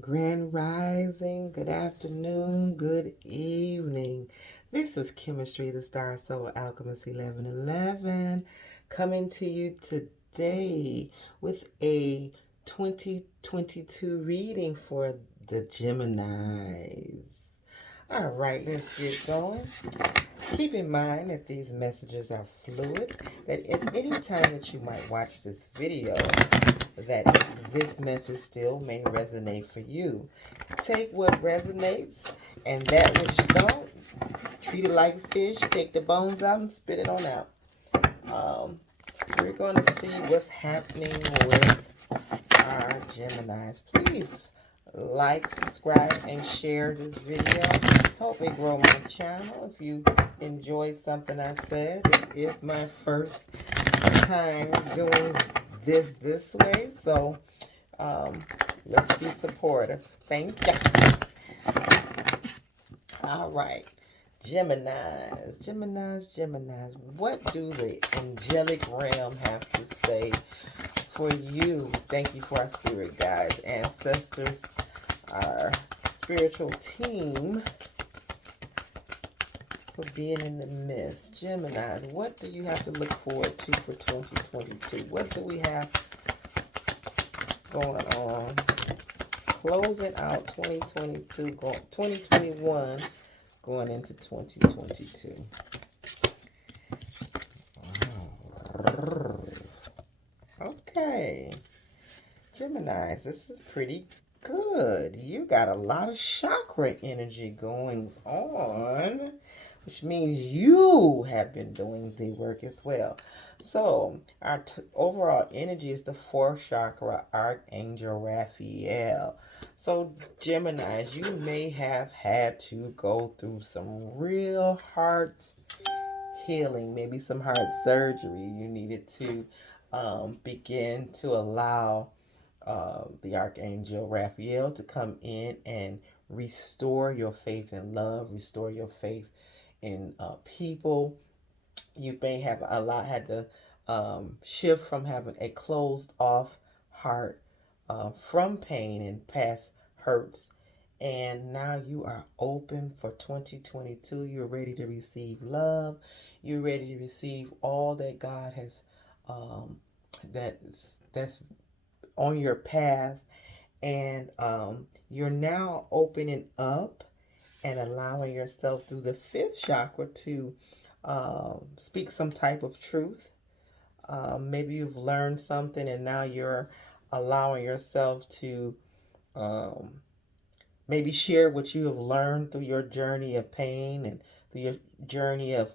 Grand Rising, good afternoon, good evening. This is Chemistry, the Star Soul Alchemist 1111, coming to you today with a 2022 reading for the Geminis. All right, let's get going. Keep in mind that these messages are fluid, that at any time that you might watch this video, that this message still may resonate for you. Take what resonates, and that which don't, treat it like fish, take the bones out and spit it on out. We're going to see what's happening with our Geminis. Please like, subscribe, and share this video. Help me grow my channel. If you enjoyed something I said, it is my first time doing this way, so let's be supportive. Thank you. All right, Geminis. What do the angelic realm have to say for you? Thank you for our spirit guides, ancestors, our spiritual team, for being in the midst. Geminis, what do you have to look forward to for 2022? What do we have going on? Closing out 2021, going into 2022. Wow. Okay. Geminis, this is pretty good. You got a lot of chakra energy going on, which means you have been doing the work as well. So our overall energy is the fourth chakra, Archangel Raphael. So Geminis, you may have had to go through some real heart healing, maybe some heart surgery. You needed to begin to allow the Archangel Raphael to come in and restore your faith in love, restore your faith in people. You may have had to shift from having a closed off heart from pain and past hurts. And now you are open for 2022. You're ready to receive love. You're ready to receive all that God has that's on your path, and you're now opening up and allowing yourself through the fifth chakra to speak some type of truth. Maybe you've learned something and now you're allowing yourself to maybe share what you have learned through your journey of pain and through your journey of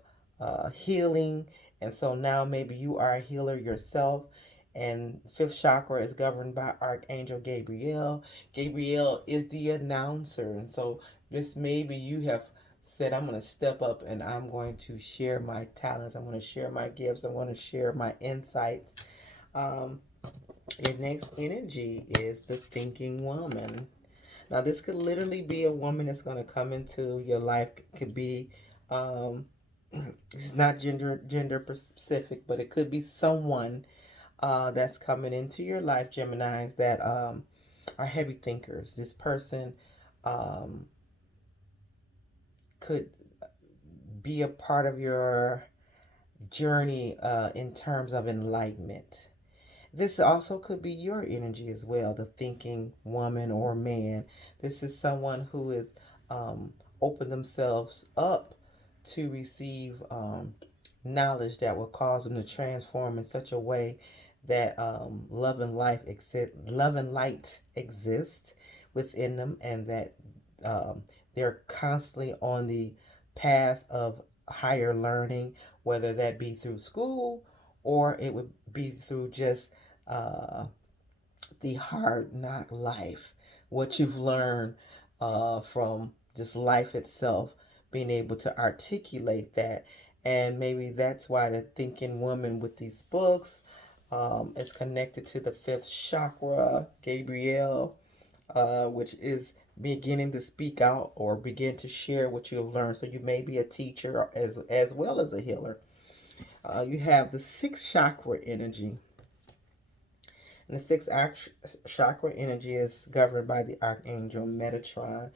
healing. And so now maybe you are a healer yourself. And fifth chakra is governed by Archangel Gabriel. Gabriel is the announcer. And so this maybe you have said, I'm going to step up and I'm going to share my talents. I'm going to share my gifts. I'm going to share my insights. Your next energy is the thinking woman. Now, this could literally be a woman that's going to come into your life. Could be, it's not gender specific, but it could be someone that's coming into your life, Geminis, that are heavy thinkers. This person could be a part of your journey in terms of enlightenment. This also could be your energy as well, the thinking woman or man. This is someone who has opened themselves up to receive knowledge that will cause them to transform in such a way that love and light exist within them, and that they're constantly on the path of higher learning, whether that be through school or it would be through just the hard knock life, what you've learned from just life itself, being able to articulate that. And maybe that's why the thinking woman with these books is connected to the fifth chakra, Gabriel, which is beginning to speak out or begin to share what you have learned. So you may be a teacher as well as a healer. You have the sixth chakra energy. And the sixth chakra energy is governed by the archangel Metatron.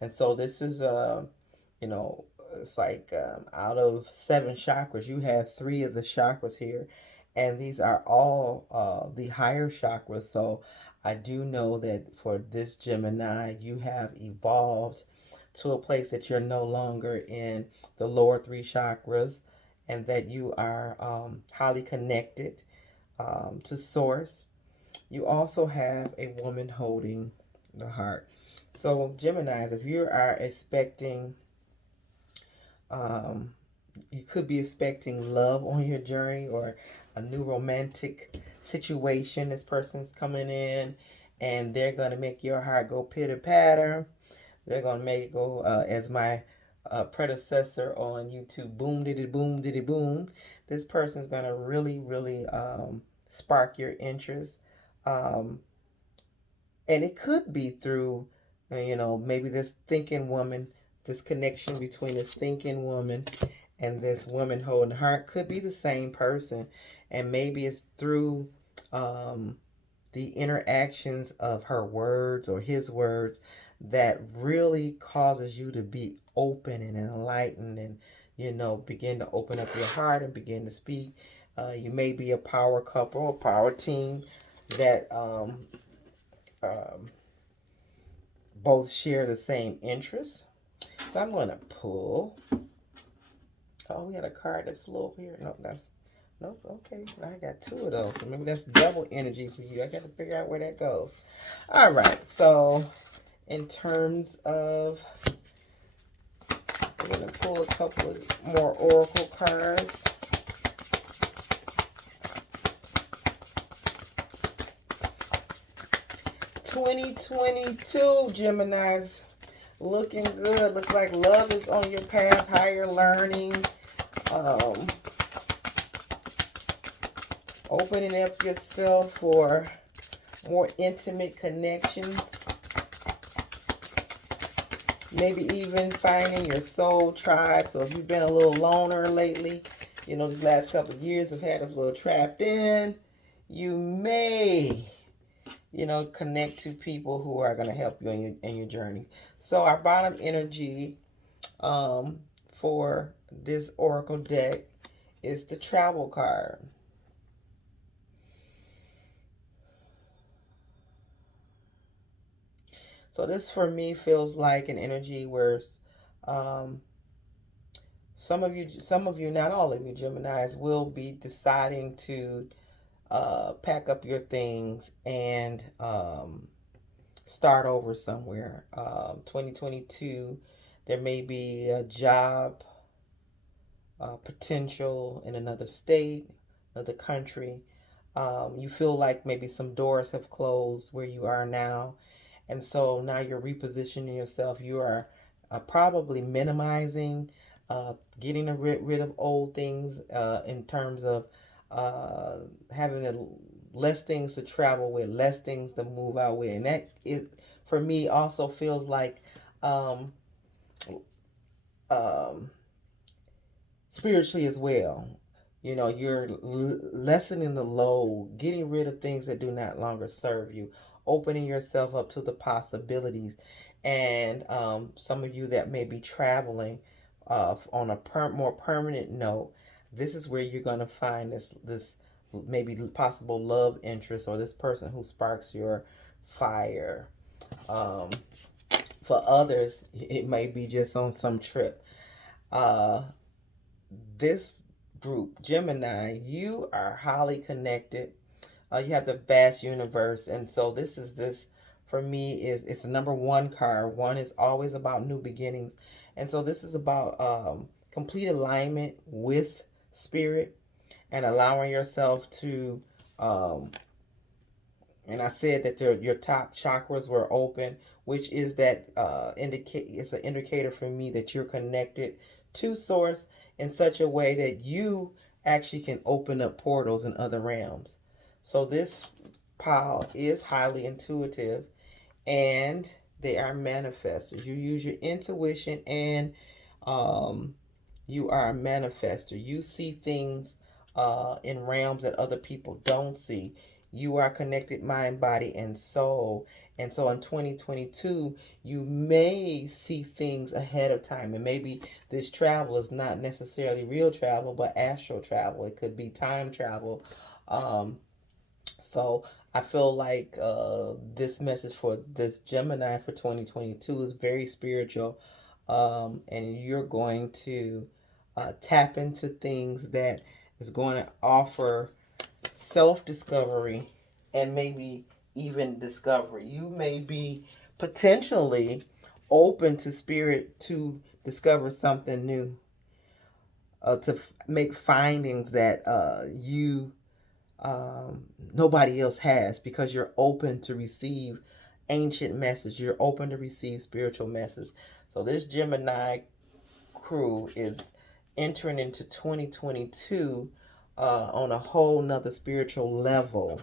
And so this is you know, it's like out of seven chakras, you have three of the chakras here, and these are all the higher chakras. So I do know that for this Gemini, you have evolved to a place that you're no longer in the lower three chakras, and that you are highly connected to source. You also have a woman holding the heart. So Geminis, if you are expecting um, you could be expecting love on your journey, or a new romantic situation. This person's coming in and they're going to make your heart go pitter patter. They're going to make it go, as my predecessor on YouTube, boom, diddy, boom, diddy, boom. This person's going to really, really spark your interest. Um, and it could be through, maybe this thinking woman, this connection between this thinking woman and this woman holding heart could be the same person. And maybe it's through the interactions of her words or his words that really causes you to be open and enlightened, and begin to open up your heart and begin to speak. You may be a power couple, a power team that um, both share the same interests. So I'm going to pull. Oh, we had a card that flew over here. Nope. Okay, I got two of those. So maybe that's double energy for you. I got to figure out where that goes. All right. So in terms of, we're going to pull a couple of more oracle cards. (2022) Geminis, looking good. Look like love is on your path. Higher learning. Opening up yourself for more intimate connections. Maybe even finding your soul tribe. So if you've been a little loner lately, these last couple of years have had us a little trapped in, you may, connect to people who are going to help you in your journey. So our bottom energy for this oracle deck is the travel card. So this for me feels like an energy where some of you, not all of you Geminis, will be deciding to pack up your things and start over somewhere. 2022, there may be a job potential in another state, another country. You feel like maybe some doors have closed where you are now. And so now you're repositioning yourself. You are probably minimizing, getting rid of old things in terms of having less things to travel with, less things to move out with. And that, for me, also feels like spiritually as well. You're lessening the load, getting rid of things that do not longer serve you, opening yourself up to the possibilities. And some of you that may be traveling on a more permanent note, this is where you're going to find this maybe possible love interest, or this person who sparks your fire. For others, it may be just on some trip. This group, Gemini, you are highly connected. You have the vast universe, and so this for me is, it's the number one card. One is always about new beginnings, and so this is about complete alignment with spirit and allowing yourself to. And I said that your top chakras were open, which is that it's an indicator for me that you're connected to source in such a way that you actually can open up portals in other realms. So this pile is highly intuitive, and they are manifestors. You use your intuition, and you are a manifester. You see things in realms that other people don't see. You are connected mind, body, and soul. And so in 2022, you may see things ahead of time. And maybe this travel is not necessarily real travel, but astral travel. It could be time travel. Um, so I feel like this message for this Gemini for 2022 is very spiritual. And you're going to tap into things that is going to offer self-discovery and maybe even discovery. You may be potentially open to spirit to discover something new, to make findings that you nobody else has, because you're open to receive ancient message. You're open to receive spiritual message. So this Gemini crew is entering into 2022 on a whole nother spiritual level.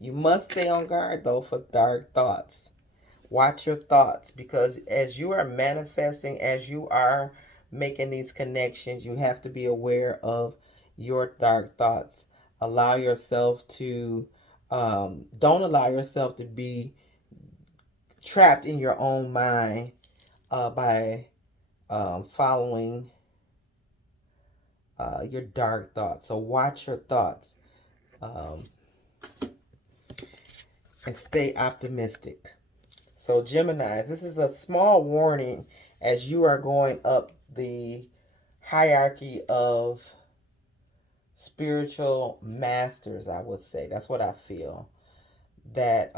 You must stay on guard though for dark thoughts. Watch your thoughts, because as you are manifesting, as you are making these connections, you have to be aware of your dark thoughts. Allow yourself to, don't allow yourself to be trapped in your own mind by following your dark thoughts. So watch your thoughts um, and stay optimistic. So Gemini, this is a small warning as you are going up the hierarchy of spiritual masters, I would say. That's what I feel. That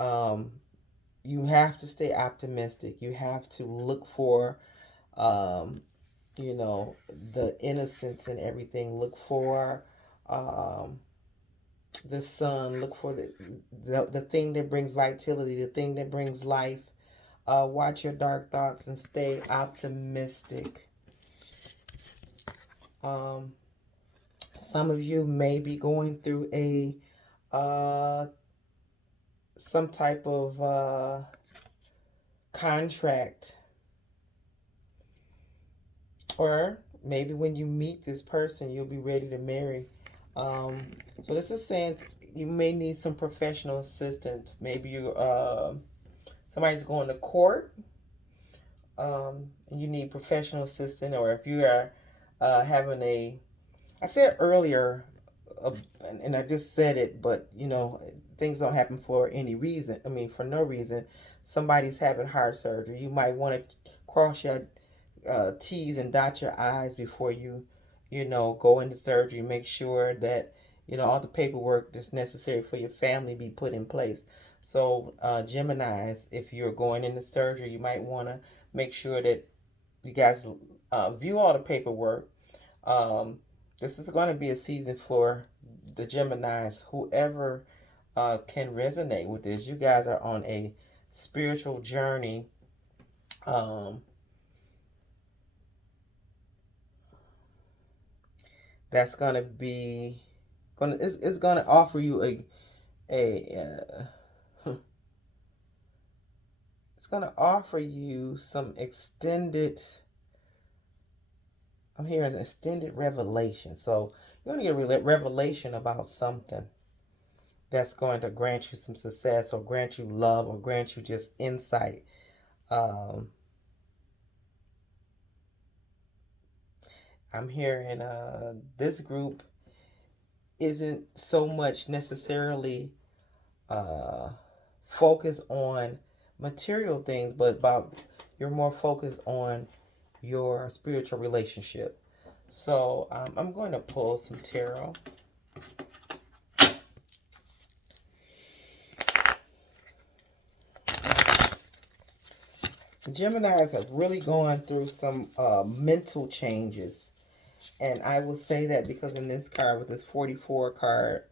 you have to stay optimistic. You have to look for, um, the innocence and everything. Look for the sun. Look for the thing that brings vitality, the thing that brings life. Watch your dark thoughts and stay optimistic. Some of you may be going through a some type of contract, or maybe when you meet this person, you'll be ready to marry. So this is saying you may need some professional assistance. Maybe you somebody's going to court, and you need professional assistance, or if you are having a, I said earlier, and I just said it, but things don't happen for any reason. I mean, for no reason. Somebody's having heart surgery. You might want to cross your T's and dot your I's before you go into surgery. Make sure that all the paperwork that's necessary for your family be put in place. So Geminis, if you're going into surgery, you might want to make sure that you guys view all the paperwork. This is going to be a season for the Geminis. Whoever can resonate with this, you guys are on a spiritual journey. That's going to be it's going to offer you it's going to offer you some extended, I'm hearing extended revelation. So you're going to get a revelation about something that's going to grant you some success, or grant you love, or grant you just insight. I'm hearing this group isn't so much necessarily focused on material things, but you're more focused on your spiritual relationship. So I'm going to pull some tarot. Geminis have really gone through some mental changes. And I will say that because in this card, with this 44 card,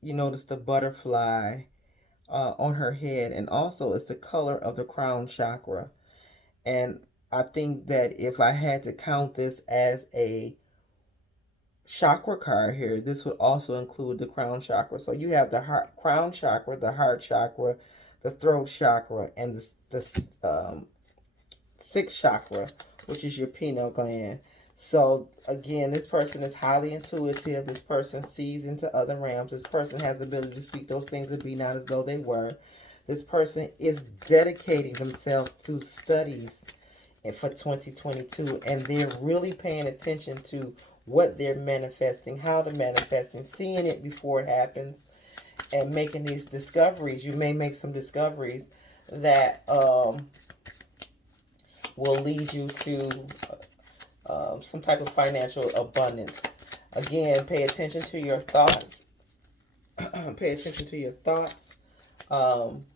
you notice the butterfly on her head. And also it's the color of the crown chakra. And I think that if I had to count this as a chakra card here, this would also include the crown chakra. So you have the crown chakra, the heart chakra, the throat chakra, and the sixth chakra, which is your pineal gland. So again, this person is highly intuitive. This person sees into other realms. This person has the ability to speak those things that be not as though they were. This person is dedicating themselves to studies for 2022, and they're really paying attention to what they're manifesting, how to manifest, and seeing it before it happens, and making these discoveries. You may make some discoveries that will lead you to some type of financial abundance. Again, pay attention to your thoughts. Pay attention to your thoughts. Um,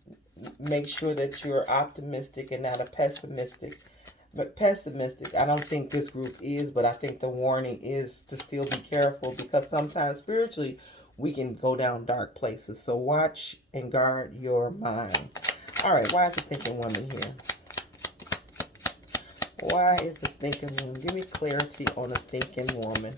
Make sure that you're optimistic and not a pessimistic. But pessimistic, I don't think this group is, but I think the warning is to still be careful, because sometimes spiritually we can go down dark places. So watch and guard your mind. All right, why is the thinking woman here? Why is the thinking woman? Give me clarity on the thinking woman.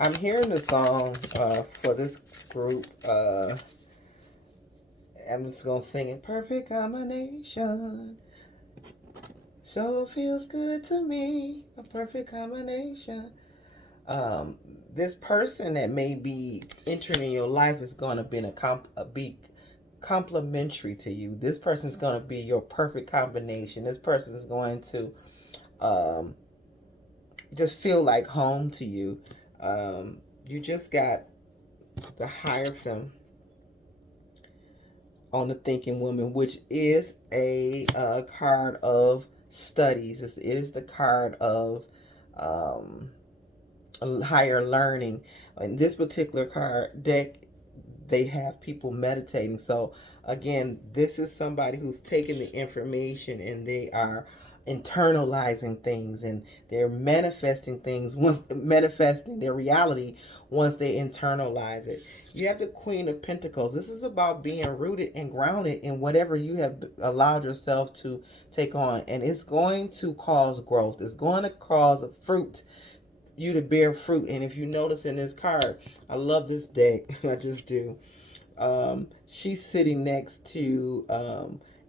I'm hearing the song for this group. I'm just going to sing it. Perfect combination. So it feels good to me. A perfect combination. This person that may be entering in your life is going to be complimentary to you. This person is going to be your perfect combination. This person is going to just feel like home to you. You just got the Hierophant on the thinking woman, which is a card of studies. It is the card of higher learning. In this particular card deck, they have people meditating. So again, this is somebody who's taking the information and they are internalizing things, and they're manifesting things, once manifesting their reality once they internalize it. You have the Queen of Pentacles. This is about being rooted and grounded in whatever you have allowed yourself to take on, and it's going to cause growth. It's going to cause you to bear fruit. And if you notice in this card, I love this deck. I just do. She's sitting next to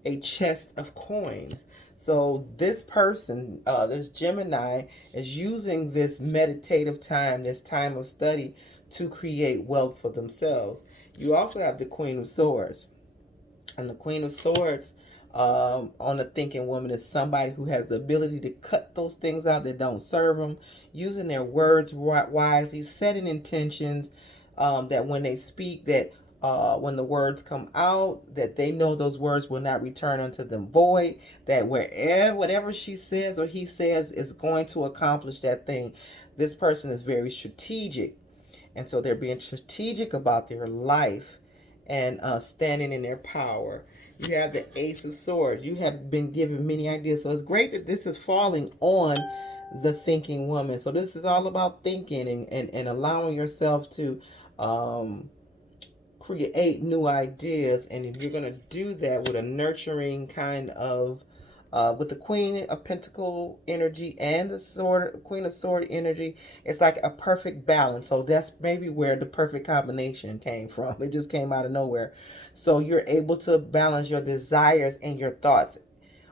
a chest of coins. So this person, this Gemini, is using this meditative time, this time of study, to create wealth for themselves. You also have the Queen of Swords. And the Queen of Swords on the thinking woman is somebody who has the ability to cut those things out that don't serve them, using their words wisely, setting intentions that when they speak, that when the words come out, that they know those words will not return unto them void, that whatever she says or he says is going to accomplish that thing. This person is very strategic, and so they're being strategic about their life and standing in their power. You have the Ace of Swords. You have been given many ideas. So it's great that this is falling on the thinking woman. So this is all about thinking and allowing yourself to create new ideas. And if you're going to do that with a nurturing kind of with the Queen of Pentacle energy and the Queen of Sword energy, it's like a perfect balance. So that's maybe where the perfect combination came from. It just came out of nowhere. So you're able to balance your desires and your thoughts,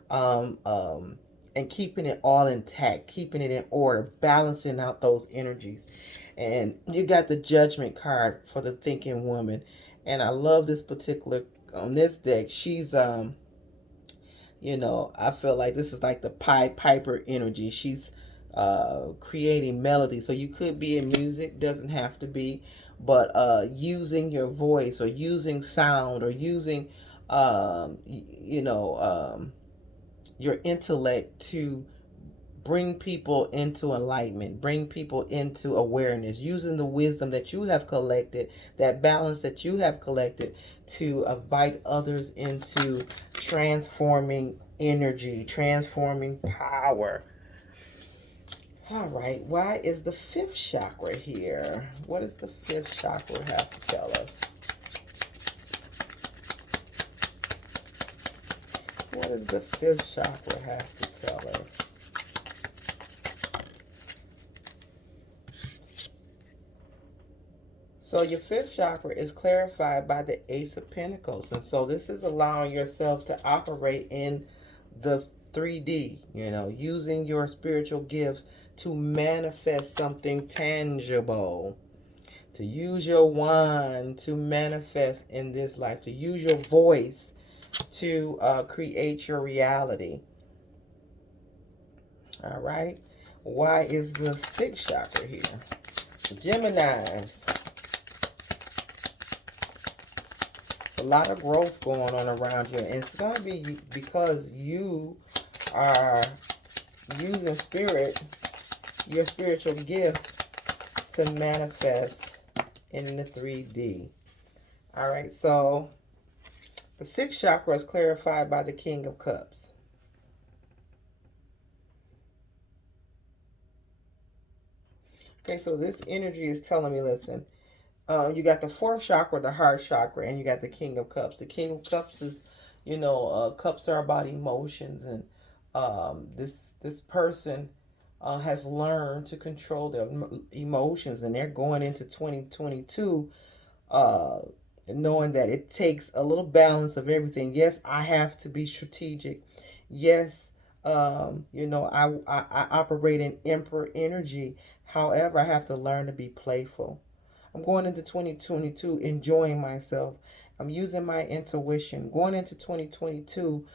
and keeping it all intact, keeping it in order, balancing out those energies. And you got the Judgment card for the thinking woman. And I love this particular, on this deck, she's I feel like this is like the Pied Piper energy. She's creating melody. So you could be in music, doesn't have to be, but using your voice or using sound or using, your intellect to bring people into enlightenment, bring people into awareness, using the wisdom that you have collected, that balance that you have collected, to invite others into transforming energy, transforming power. All right, why is the fifth chakra here? What does the fifth chakra have to tell us? What does the fifth chakra have to tell us? So your fifth chakra is clarified by the Ace of Pentacles. And so this is allowing yourself to operate in the 3D, using your spiritual gifts to manifest something tangible. To use your wand to manifest in this life. To use your voice to create your reality. All right. Why is the sixth chakra here? Geminis. A lot of growth going on around you. And it's going to be because you are using your spiritual gifts to manifest in the 3D. All right. So the sixth chakra is clarified by the King of Cups. Okay, so this energy is telling me, listen, you got the fourth chakra, the heart chakra, and you got the King of Cups. The King of Cups is, cups are about emotions, and this person has learned to control their emotions, and they're going into 2022 knowing that it takes a little balance of everything. Yes, I have to be strategic. Yes, I operate in Emperor energy. However, I have to learn to be playful. I'm going into 2022 enjoying myself. I'm using my intuition. Going into 2022,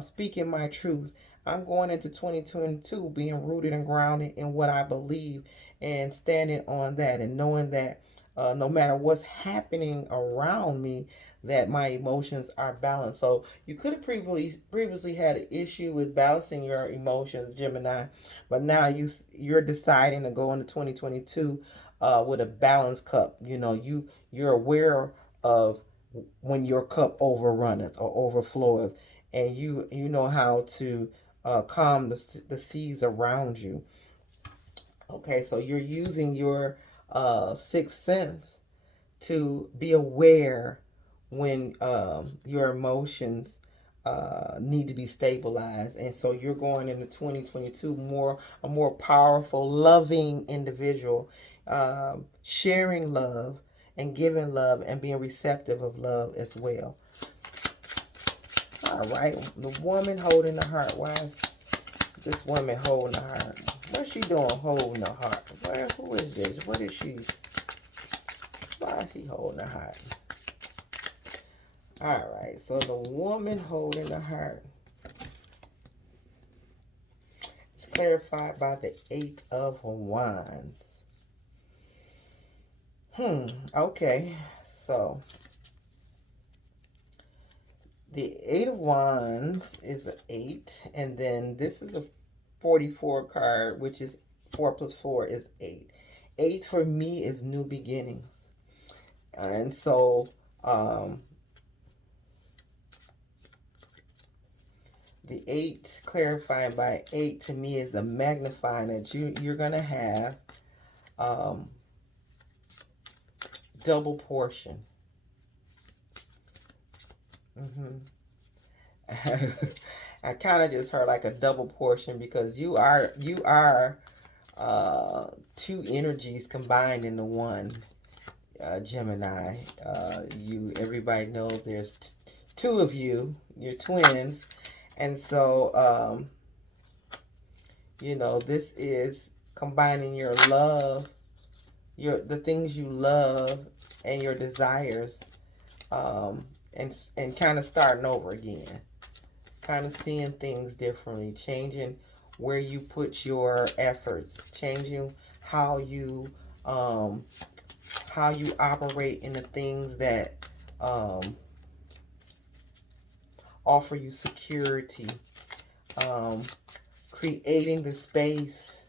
speaking my truth. I'm going into 2022 being rooted and grounded in what I believe and standing on that and knowing that no matter what's happening around me, that my emotions are balanced. So you could have previously had an issue with balancing your emotions, Gemini, but now you're deciding to go into 2022 with a balanced cup. You're aware of when your cup overrunneth or overflows, and you know how to calm the seas around you. Okay, so you're using your sixth sense to be aware when your emotions need to be stabilized. And so you're going into 2022 a more powerful, loving individual, sharing love and giving love and being receptive of love as well. All right, the woman holding the heart. Why is this woman holding the heart? What's she doing holding the heart? Who is this? What is she? Why is she holding the heart? All right, so the woman holding the heart is clarified by the Eight of Wands. Okay, so the Eight of Wands is an 8, and then this is a 44 card, which is 4 plus 4 is 8. 8 for me is new beginnings. And so the 8 clarified by 8 to me is a magnifying that you're going to have double portion. I kind of just heard like a double portion because you are two energies combined into one, Gemini. Everybody knows there's two of you. You're twins, and so this is combining your love, the things you love, and your desires, and kind of starting over again. Kind of seeing things differently, changing where you put your efforts, changing how you operate in the things that offer you security, creating the space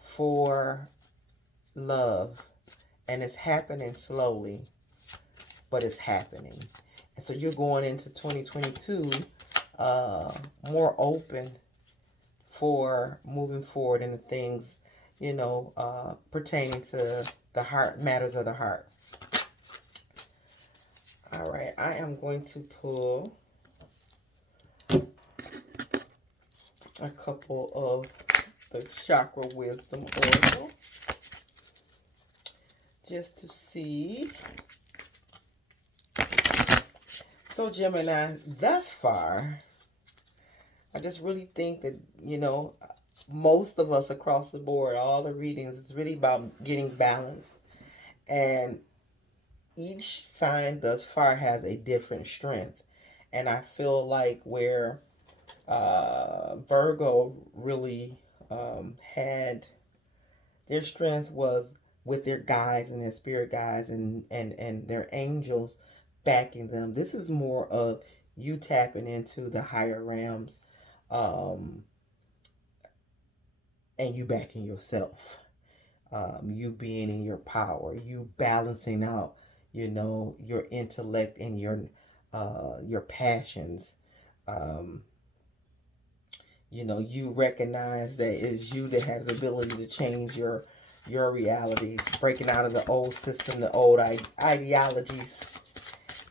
for love. And it's happening slowly, but it's happening. And so you're going into 2022 more open for moving forward in the things, pertaining to the heart, matters of the heart. All right, I am going to pull a couple of the Chakra Wisdom Oracle. just to see. So Gemini, thus far, I just really think that, most of us across the board, all the readings, is really about getting balance. And each sign thus far has a different strength. And I feel like where Virgo really had their strength was with their guides and their spirit guides and their angels backing them. This is more of you tapping into the higher realms, um, and you backing yourself. You being in your power, you balancing out, your intellect and your passions. Um, you recognize that it's you that has the ability to change your reality, breaking out of the old system, the old ideologies.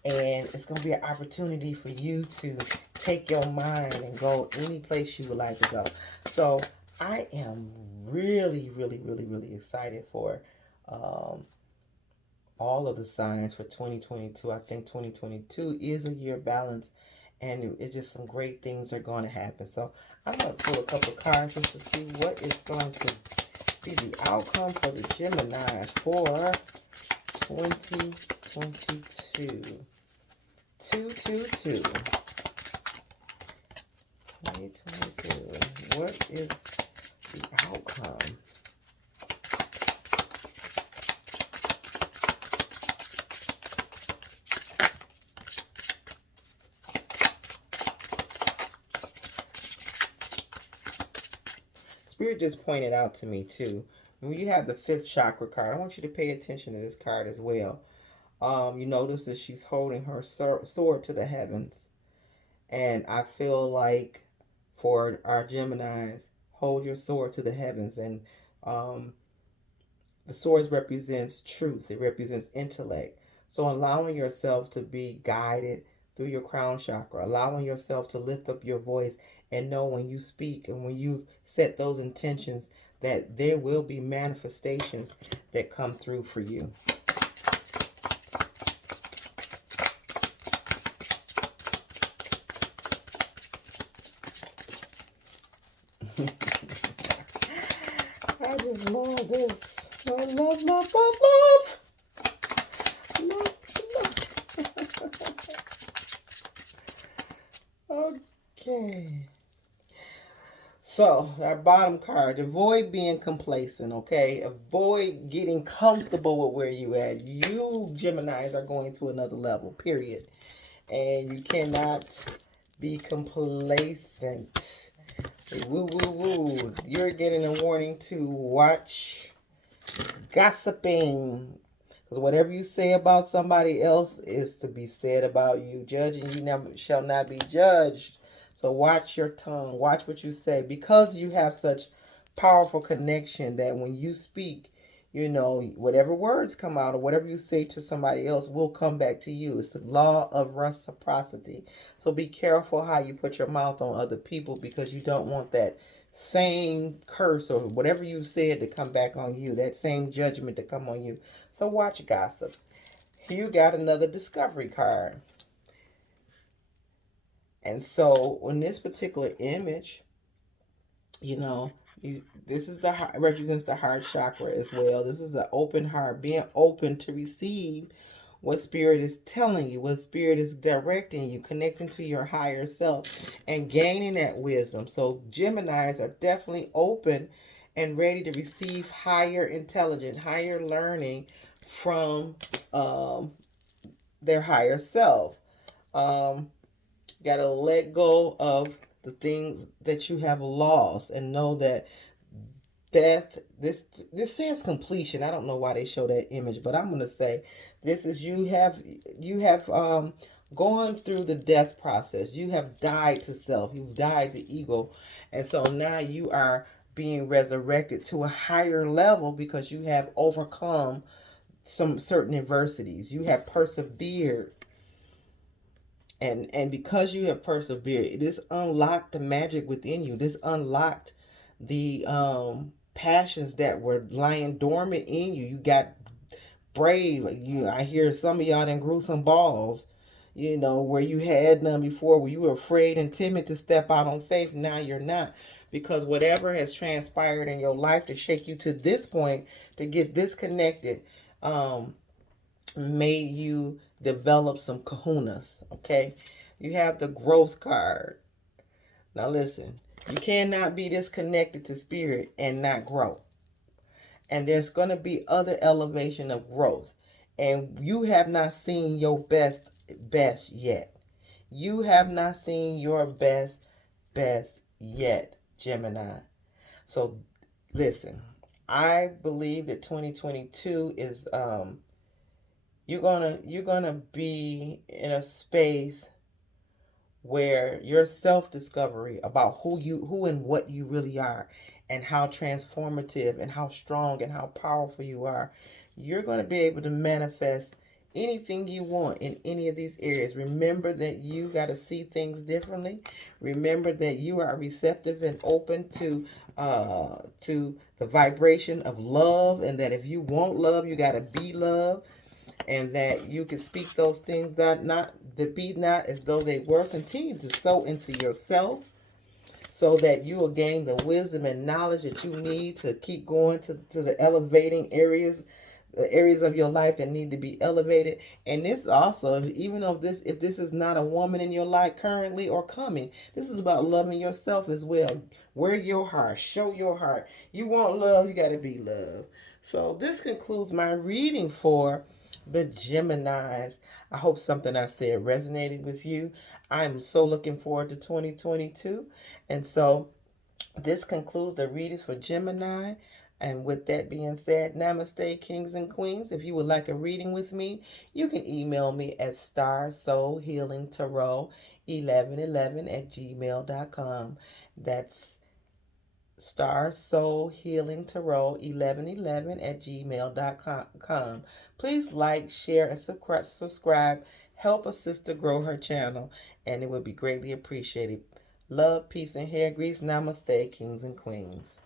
And it's going to be an opportunity for you to take your mind and go any place you would like to go. So I am really, really, really, really excited for all of the signs for 2022. I think 2022 is a year of balance, and it's just some great things are going to happen. So I'm going to pull a couple cards just to see what is going to be the outcome for the Gemini for 2022. 222. 2022. What is the outcome? Spirit just pointed out to me too. When you have the fifth chakra card, I want you to pay attention to this card as well. You notice that she's holding her sword to the heavens. And I feel like for our Geminis, hold your sword to the heavens. And the sword represents truth. It represents intellect. So allowing yourself to be guided through your crown chakra, allowing yourself to lift up your voice and know when you speak and when you set those intentions that there will be manifestations that come through for you. I just love this. Love, love, love, love, love. Love, love. Okay. So, our bottom card, avoid being complacent, okay? Avoid getting comfortable with where you at. You Geminis are going to another level, period. And you cannot be complacent. Woo, woo, woo. You're getting a warning to watch gossiping. Because whatever you say about somebody else is to be said about you. Judging you never shall not be judged. So watch your tongue. Watch what you say. Because you have such powerful connection that when you speak, whatever words come out or whatever you say to somebody else will come back to you. It's the law of reciprocity. So be careful how you put your mouth on other people because you don't want that same curse or whatever you said to come back on you, that same judgment to come on you. So watch gossip. Here you got another discovery card. And so in this particular image, this is represents the heart chakra as well. This is an open heart, being open to receive what spirit is telling you, what spirit is directing you, connecting to your higher self and gaining that wisdom. So Geminis are definitely open and ready to receive higher intelligence, higher learning from their higher self. Got to let go of the things that you have lost and know that death, this says completion. I don't know why they show that image, but I'm going to say this is you have gone through the death process. You have died to self. You've died to ego. And so now you are being resurrected to a higher level because you have overcome some certain adversities. You have persevered. And because you have persevered, this unlocked the magic within you. This unlocked the passions that were lying dormant in you. You got brave. I hear some of y'all done grew some balls, where you had none before, where you were afraid and timid to step out on faith. Now you're not, because whatever has transpired in your life to shake you to this point, to get disconnected, made you develop some kahunas. Okay, you have the growth card. Now listen, you cannot be disconnected to spirit and not grow. And there's going to be other elevation of growth. And you have not seen your best yet. You have not seen your best yet, Gemini. So listen, I believe that 2022 is you're gonna be in a space where your self-discovery about who and what you really are, and how transformative and how strong and how powerful you are, you're going to be able to manifest anything you want in any of these areas. Remember that you got to see things differently. Remember that you are receptive and open to the vibration of love, and that if you want love, you got to be love, and that you can speak those things that be not as though they were. Continue to sow into yourself, so that you will gain the wisdom and knowledge that you need to keep going to the elevating areas, the areas of your life that need to be elevated. And this also, even though if this is not a woman in your life currently or coming, this is about loving yourself as well. Wear your heart, show your heart. You want love, you got to be love. So this concludes my reading for the Geminis. I hope something I said resonated with you. I'm so looking forward to 2022. And so this concludes the readings for Gemini. And with that being said, namaste, kings and queens. If you would like a reading with me, you can email me at starsoulhealingtarot1111@gmail.com. That's starsoulhealingtarot1111@gmail.com. Please like, share, and subscribe. Help a sister grow her channel, and it would be greatly appreciated. Love, peace, and hair grease. Namaste, kings and queens.